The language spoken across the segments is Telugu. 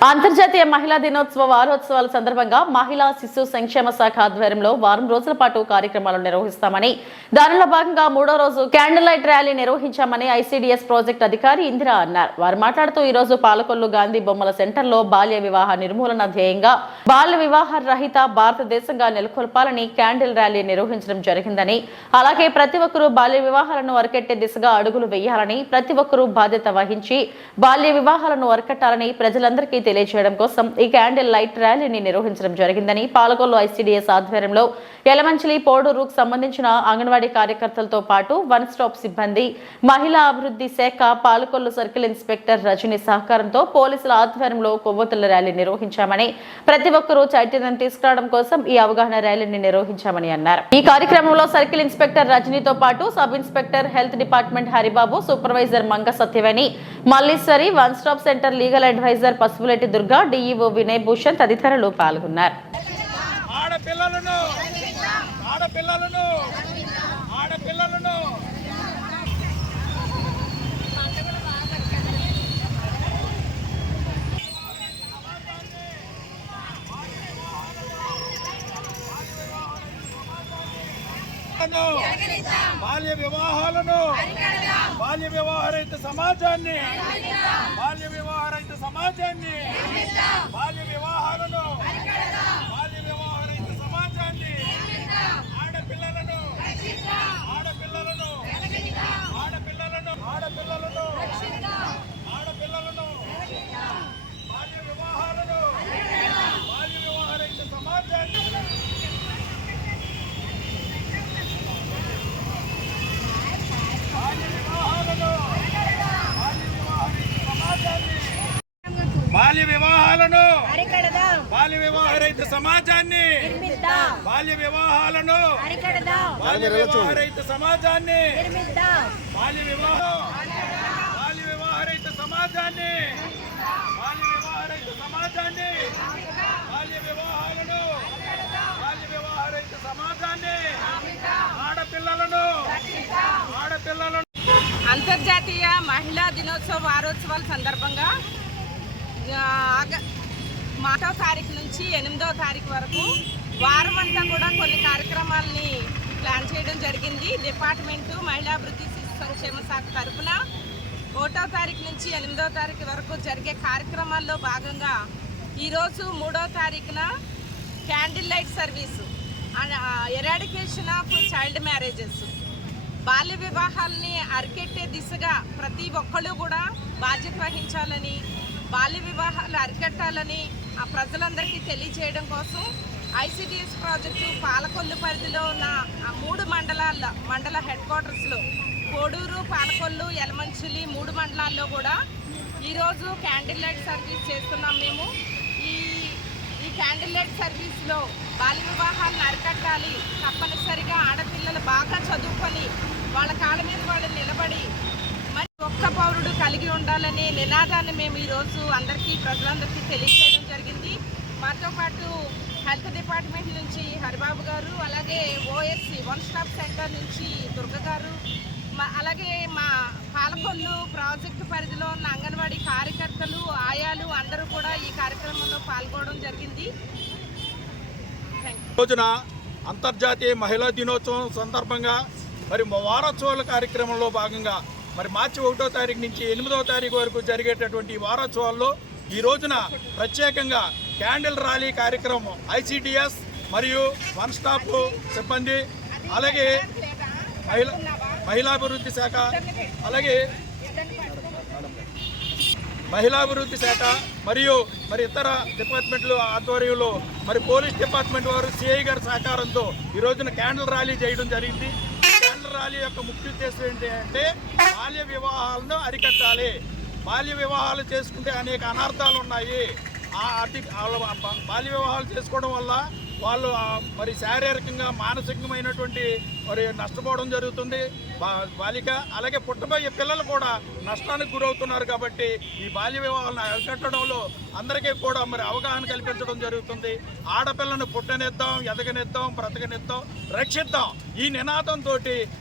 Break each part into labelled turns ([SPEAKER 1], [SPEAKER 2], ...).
[SPEAKER 1] అంతర్జాతీయ మహిళా దినోత్సవ వారోత్సవాల సందర్భంగా మహిళా శిశు సంక్షేమ శాఖ ఆధ్వర్యంలో వారం రోజుల పాటు కార్యక్రమాలు నిర్వహిస్తామని దానిలో భాగంగా మూడో రోజు క్యాండిల్ లైట్ ర్యాలీ నిర్వహించామని ఐసీడీఎస్ ప్రాజెక్ట్ అధికారి ఇందిరా అన్నారు. వారు మాట్లాడుతూ ఈ రోజు పాలకొల్లు గాంధీ బొమ్మల సెంటర్లో బాల్య వివాహ నిర్మూలన ధ్యేయంగా బాల్య వివాహ రహిత భారతదేశంగా నెలకొల్పాలని క్యాండిల్ ర్యాలీ నిర్వహించడం జరిగిందని అలాగే ప్రతి ఒక్కరూ బాల్య వివాహాలను అరికట్టే దిశగా అడుగులు వేయాలని ప్రతి ఒక్కరూ బాధ్యత వహించి బాల్య వివాహాలను అరికట్టాలని ప్రజలందరికీ తెలియజేయడం కోసం ఈ క్యాండిల్ లైట్ ర్యాలీని నిర్వహించడం జరిగిందని పాలకొల్లు ఐసీడీఎస్ ఆధ్వర్యంలో యలమంచిలి పోడూరుకు సంబంధించిన అంగన్వాడీ కార్యకర్తలతో పాటు వన్ స్టాప్ సిబ్బంది మహిళా అభివృద్ధి శాఖ పాలకొల్లు సర్కిల్ ఇన్స్పెక్టర్ రజని సహకారంతో పోలీసుల ఆధ్వర్యంలో కొవ్వొత్తుల ర్యాలీ నిర్వహించామని ప్రతి ఒక్కరూ చైతన్యం తీసుకురావడం కోసం ఈ అవగాహన ర్యాలీని నిర్వహించామని అన్నారు. ఈ కార్యక్రమంలో సర్కిల్ ఇన్స్పెక్టర్ రజనీతో పాటు sub inspector health department Haribabu supervisor Manga Satyaveni Malleswari one stop centre legal advisor Pasupuleti Durga DEO Vinay Bhushan తదితరులు పాల్గొన్నారు
[SPEAKER 2] ఆడపిల్లలను ఆడపిల్లలను ఆడపిల్లలను బాల్య వివాహాలను బాల్య వివాహరహిత సమాజాన్ని బాల్య వివాహరహిత సమాజాన్ని బాల్య వివాహాలను బాల్య వివాహరహిత సమాజాన్ని ఆడపిల్లలను ఆడపిల్లలను ఆడపిల్లలను ఆడపిల్లలను ఆడపిల్లలను బాల్య వివాహాలను బాల్య వివాహరహిత సమాజాన్ని బాల్య వివాహాలను బాల్య వివాహరహిత సమాజాన్ని బాల్య వివాహాలను
[SPEAKER 3] అరికడదాం.
[SPEAKER 2] బాల్య వివాహరహిత సమాజాన్ని
[SPEAKER 3] నిర్మిద్దాం.
[SPEAKER 2] బాల్య వివాహాలను
[SPEAKER 3] అరికడదాం.
[SPEAKER 2] బాల్య వివాహరహిత సమాజాన్ని బాల్య వివాహం బాల్య వివాహరహిత సమాజాన్ని బాల్య వివాహరహిత సమాజాన్ని బాల్య వివాహాలను బాల్య వివాహరహిత సమాజాన్ని ఆడపిల్లలను ఆడపిల్లలను
[SPEAKER 4] అంతర్జాతీయ మహిళా దినోత్సవ వారోత్సవాల సందర్భంగా మాటో తారీఖు నుంచి ఎనిమిదో తారీఖు వరకు వారం అంతా కూడా కొన్ని కార్యక్రమాలని ప్లాన్ చేయడం జరిగింది. డిపార్ట్మెంటు మహిళాభివృద్ధి శిశు సంక్షేమ శాఖ తరఫున ఒకటో తారీఖు నుంచి ఎనిమిదో తారీఖు వరకు జరిగే కార్యక్రమాల్లో భాగంగా ఈరోజు మూడో తారీఖున candle light service eradication of child marriages. బాల్య వివాహాలని అరికెట్టే దిశగా ప్రతి ఒక్కళ్ళు కూడా బాధ్యత వహించాలని బాల్య వివాహాలు అరికట్టాలని ప్రజలందరికీ తెలియజేయడం కోసం ఐసిడిఎస్ ప్రాజెక్టు పాలకొల్లు పరిధిలో ఉన్న ఆ మూడు మండలాల మండల హెడ్ క్వార్టర్స్లో కోడూరు పాలకొల్లు యలమంచిలి మూడు మండలాల్లో కూడా ఈరోజు క్యాండిల్ లైట్ సర్వీస్ చేస్తున్నాం మేము. ఈ ఈ క్యాండిల్ లైట్ సర్వీస్లో బాల్య వివాహాలను అరికట్టాలి తప్పనిసరిగా ఆడపిల్లలు బాగా చదువుకొని వాళ్ళ కాళ్ళ మీద వాళ్ళు నిలబడి మరి ఒక్క పౌరుడు కలిగి ఉండాలనే నినాదాన్ని మేము ఈరోజు అందరికీ ప్రజలందరికీ తెలియజేయడం పాటు హెల్త్ డిపార్ట్మెంట్ నుంచి హరిబాబు గారు అలాగే ఓఎస్సి వన్ స్టాప్ సెంటర్ నుంచి దుర్గ గారు మా- అలాగే మా పాలకొల్లు ప్రాజెక్టు పరిధిలో ఉన్న అంగన్వాడీ కార్యకర్తలు ఆయాలు అందరూ కూడా ఈ కార్యక్రమంలో పాల్గొనడం జరిగింది.
[SPEAKER 2] రోజున అంతర్జాతీయ మహిళా దినోత్సవం సందర్భంగా మరి వారోత్సవాల కార్యక్రమంలో భాగంగా మరి మార్చి ఒకటో తారీఖు నుంచి ఎనిమిదో తారీఖు వరకు జరిగేటటువంటి వారోత్సవాల్లో ఈ రోజున ప్రత్యేకంగా క్యాండిల్ ర్యాలీ కార్యక్రమం ఐసిడిఎస్ మరియు వన్ స్టాప్ సిబ్బంది అలాగే మహిళా మహిళాభివృద్ధి శాఖ అలాగే మహిళాభివృద్ధి శాఖ మరియు మరి ఇతర డిపార్ట్మెంట్ల ఆధ్వర్యంలో మరి పోలీస్ డిపార్ట్మెంట్ వారు సిఐ గారి సహకారంతో ఈ రోజున క్యాండిల్ ర్యాలీ చేయడం జరిగింది. క్యాండిల్ ర్యాలీ యొక్క ముఖ్య ఉద్దేశం ఏంటి అంటే బాల్య వివాహాలను అరికట్టాలి. బాల్య వివాహాలు చేసుకుంటే అనేక అనర్థాలు ఉన్నాయి. ఆ అతి వాళ్ళ బాల్య వివాహాలు చేసుకోవడం వల్ల వాళ్ళు మరి శారీరకంగా మానసికమైనటువంటి మరి నష్టపోవడం జరుగుతుంది. బా- బాలిక అలాగే పుట్టబోయే పిల్లలు కూడా నష్టానికి గురవుతున్నారు కాబట్టి ఈ బాల్య వివాహాలను అరికట్టడంలో అందరికీ కూడా మరి అవగాహన కల్పించడం జరుగుతుంది. ఆడపిల్లను పుట్టనిద్దాం ఎదగనిద్దాం బ్రతకనిద్దాం రక్షిద్దాం. ఈ నినాదంతో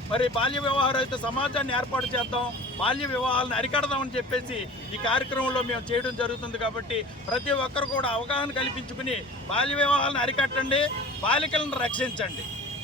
[SPEAKER 2] మరి బాల్య వివాహరహిత సమాజాన్ని ఏర్పాటు చేద్దాం బాల్య వివాహాలను అరికడదామని చెప్పేసి ఈ కార్యక్రమంలో మేము చేయడం జరుగుతుంది కాబట్టి ప్రతి ఒక్కరు కూడా అవగాహన కల్పించుకుని బాల్య వివాహాలను అరికట్టండి బాలికలను రక్షించండి.